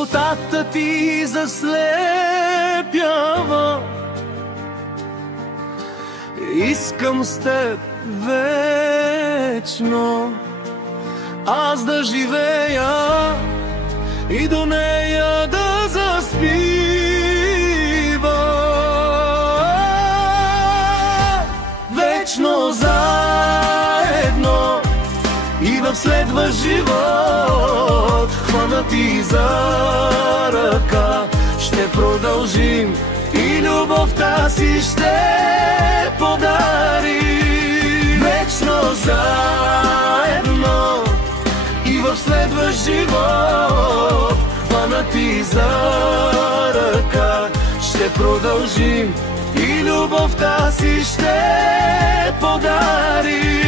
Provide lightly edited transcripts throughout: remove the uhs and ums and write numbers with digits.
красотата ти заслепява. Искам с теб вечно аз да живея и до нея да заспива. Вечно заедно и в следващ живот, хванати за ръка, ще продължим и любовта си ще подари. Вечно заедно и в следващ живот, хванати за ръка, ще продължим и любовта си ще подарим.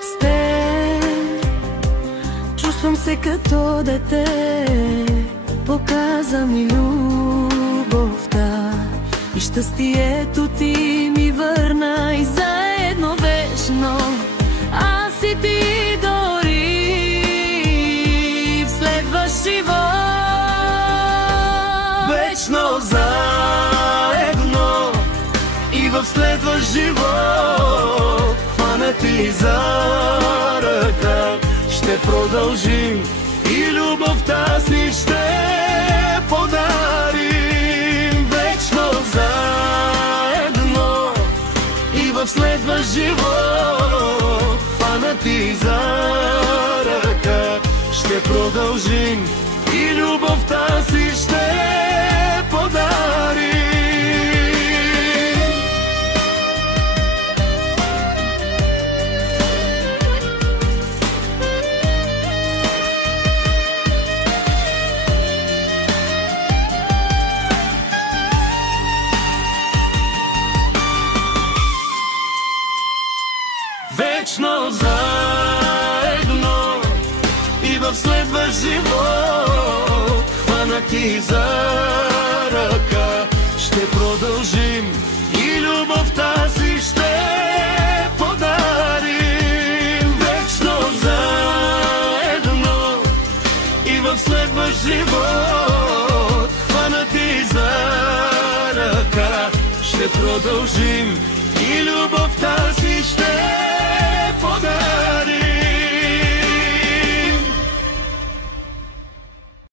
С теб чувствам се като дете, показа ми любовта и щастието ти ми върна, и заедно вечно аз и ти дори в следващ живот. Вечно заедно и в следващ живот, хванати за ръка, ще продължим и любовта си ще подарим. Вечно заедно и в следващ живот, хванати за ръка, ще продължим и любовта си ще подарим. Вечно заедно и в следващ живот, хванати за ръка, ще продължим и любовта си ще подарим. Вечно заедно и в следващ живот, хванати за ръка, ще продължим и любовта си